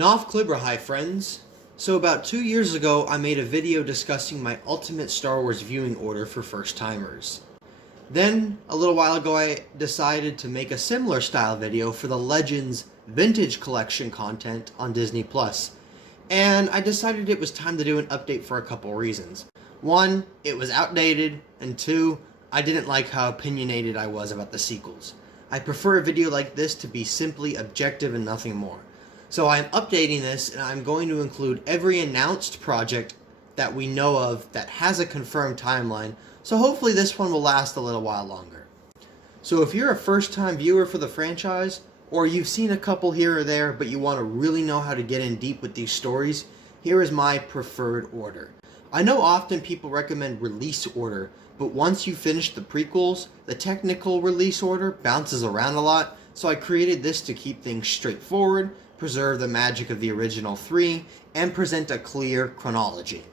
Nov Klibra, hi friends. So about 2 years ago, I made a video discussing my ultimate Star Wars viewing order for first-timers. Then, a little while ago, I decided to make a similar style video for the Legends Vintage Collection content on Disney+. And I decided it was time to do an update for a couple reasons. One, it was outdated, and two, I didn't like how opinionated I was about the sequels. I prefer a video like this to be simply objective and nothing more. So I'm updating this, and I'm going to include every announced project that we know of that has a confirmed timeline, so hopefully this one will last a little while longer. So if you're a first-time viewer for the franchise, or you've seen a couple here or there, but you want to really know how to get in deep with these stories, here is my preferred order. I know often people recommend release order, but once you finish the prequels, the technical release order bounces around a lot, so I created this to keep things straightforward, preserve the magic of the original three, and present a clear chronology.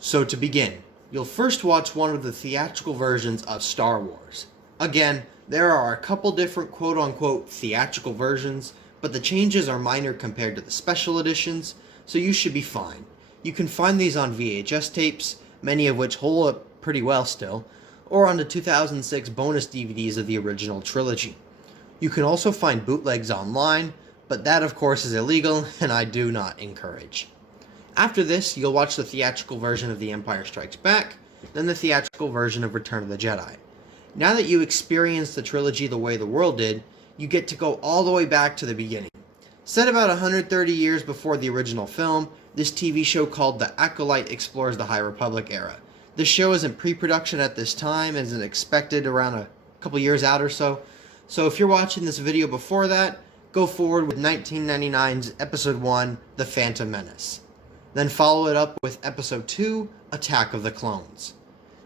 So to begin, you'll first watch one of the theatrical versions of Star Wars. Again, there are a couple different quote-unquote theatrical versions, but the changes are minor compared to the special editions, so you should be fine. You can find these on VHS tapes, many of which hold up pretty well still, or on the 2006 bonus DVDs of the original trilogy. You can also find bootlegs online, but that of course is illegal and I do not encourage. After this, you'll watch the theatrical version of The Empire Strikes Back, then the theatrical version of Return of the Jedi. Now that you experienced the trilogy the way the world did, you get to go all the way back to the beginning. Set about 130 years before the original film, this TV show called The Acolyte explores the High Republic era. This show is in pre-production at this time and is expected around a couple years out or so. So if you're watching this video before that, go forward with 1999's Episode 1, The Phantom Menace. Then follow it up with Episode 2, Attack of the Clones.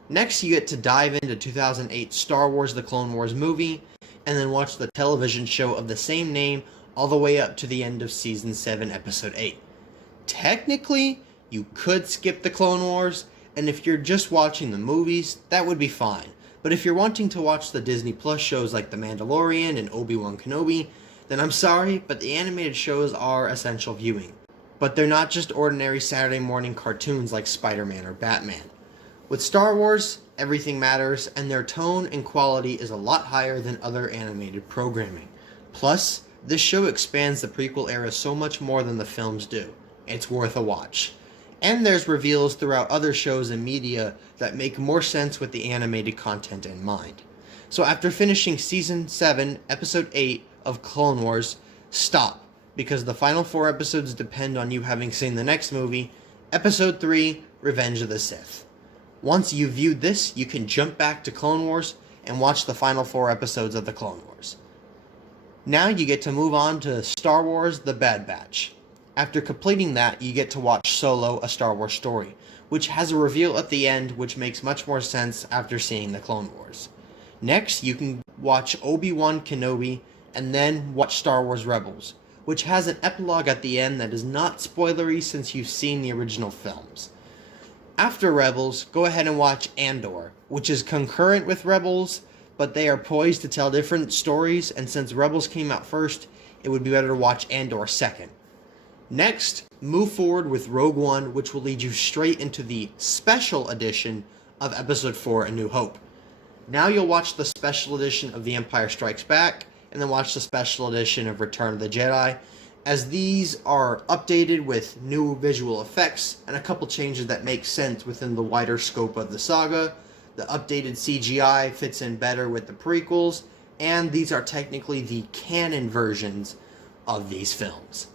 Next, you get to dive into 2008 Star Wars The Clone Wars movie, and then watch the television show of the same name all the way up to the end of Season 7, Episode 8. Technically, you could skip the Clone Wars, and if you're just watching the movies, that would be fine. But if you're wanting to watch the Disney Plus shows like The Mandalorian and Obi-Wan Kenobi, then I'm sorry, but the animated shows are essential viewing. But they're not just ordinary Saturday morning cartoons like Spider-Man or Batman. With Star Wars, everything matters, and their tone and quality is a lot higher than other animated programming. Plus, this show expands the prequel era so much more than the films do. It's worth a watch. And there's reveals throughout other shows and media that make more sense with the animated content in mind. So after finishing Season 7, Episode 8 of Clone Wars, stop, because the final 4 episodes depend on you having seen the next movie, Episode 3, Revenge of the Sith. Once you've viewed this, you can jump back to Clone Wars and watch the final 4 episodes of the Clone Wars. Now you get to move on to Star Wars The Bad Batch. After completing that, you get to watch Solo, A Star Wars Story, which has a reveal at the end which makes much more sense after seeing the Clone Wars. Next, you can watch Obi-Wan Kenobi, and then watch Star Wars Rebels, which has an epilogue at the end that is not spoilery since you've seen the original films. After Rebels, go ahead and watch Andor, which is concurrent with Rebels, but they are poised to tell different stories, and since Rebels came out first, it would be better to watch Andor second. Next, move forward with Rogue One, which will lead you straight into the special edition of Episode 4, A New Hope. Now you'll watch the special edition of The Empire Strikes Back, and then watch the special edition of Return of the Jedi, as these are updated with new visual effects and a couple changes that make sense within the wider scope of the saga. The updated CGI fits in better with the prequels, and these are technically the canon versions of these films.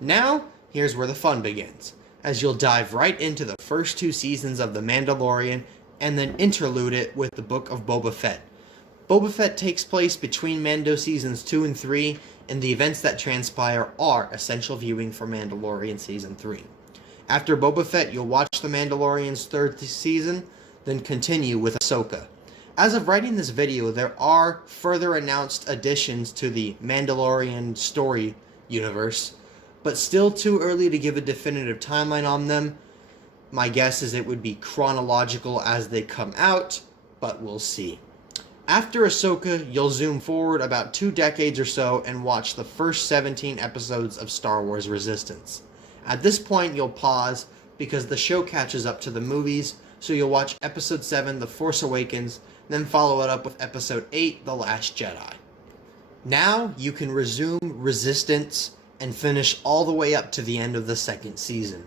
Now, here's where the fun begins, as you'll dive right into the first 2 seasons of The Mandalorian and then interlude it with the Book of Boba Fett. Boba Fett takes place between Mando Seasons 2 and 3, and the events that transpire are essential viewing for Mandalorian Season 3. After Boba Fett, you'll watch The Mandalorian's 3rd season, then continue with Ahsoka. As of writing this video, there are further announced additions to the Mandalorian story universe, but still too early to give a definitive timeline on them. My guess is it would be chronological as they come out, but we'll see. After Ahsoka, you'll zoom forward about 2 decades or so and watch the first 17 episodes of Star Wars Resistance. At this point, you'll pause because the show catches up to the movies, so you'll watch Episode 7, The Force Awakens, then follow it up with Episode 8, The Last Jedi. Now, you can resume Resistance and finish all the way up to the end of the second season.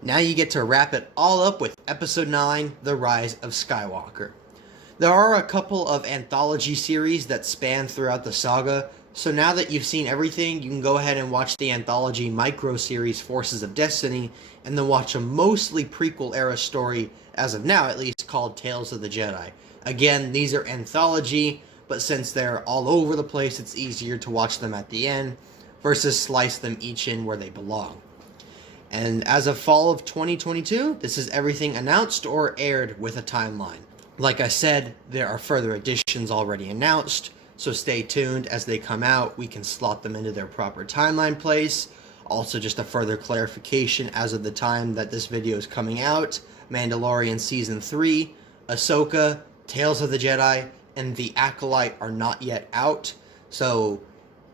Now you get to wrap it all up with Episode 9, The Rise of Skywalker. There are a couple of anthology series that span throughout the saga, so now that you've seen everything, you can go ahead and watch the anthology micro-series Forces of Destiny, and then watch a mostly prequel-era story, as of now at least, called Tales of the Jedi. Again, these are anthology, but since they're all over the place, it's easier to watch them at the end, versus slice them each in where they belong. And as of fall of 2022, this is everything announced or aired with a timeline. Like I said, there are further additions already announced, so stay tuned. As they come out, we can slot them into their proper timeline place. Also, just a further clarification, as of the time that this video is coming out, Mandalorian Season 3, Ahsoka, Tales of the Jedi, and The Acolyte are not yet out, so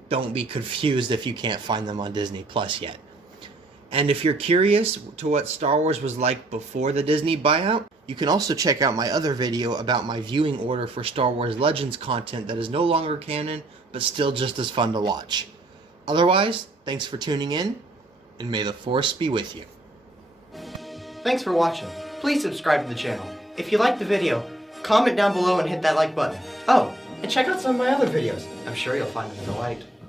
don't be confused if you can't find them on Disney Plus yet. And if you're curious to what Star Wars was like before the Disney buyout, you can also check out my other video about my viewing order for Star Wars Legends content that is no longer canon, but still just as fun to watch. Otherwise, thanks for tuning in, and may the Force be with you. Thanks for watching. Please subscribe to the channel. If you liked the video, comment down below and hit that like button. Oh, and check out some of my other videos. I'm sure you'll find them a delight.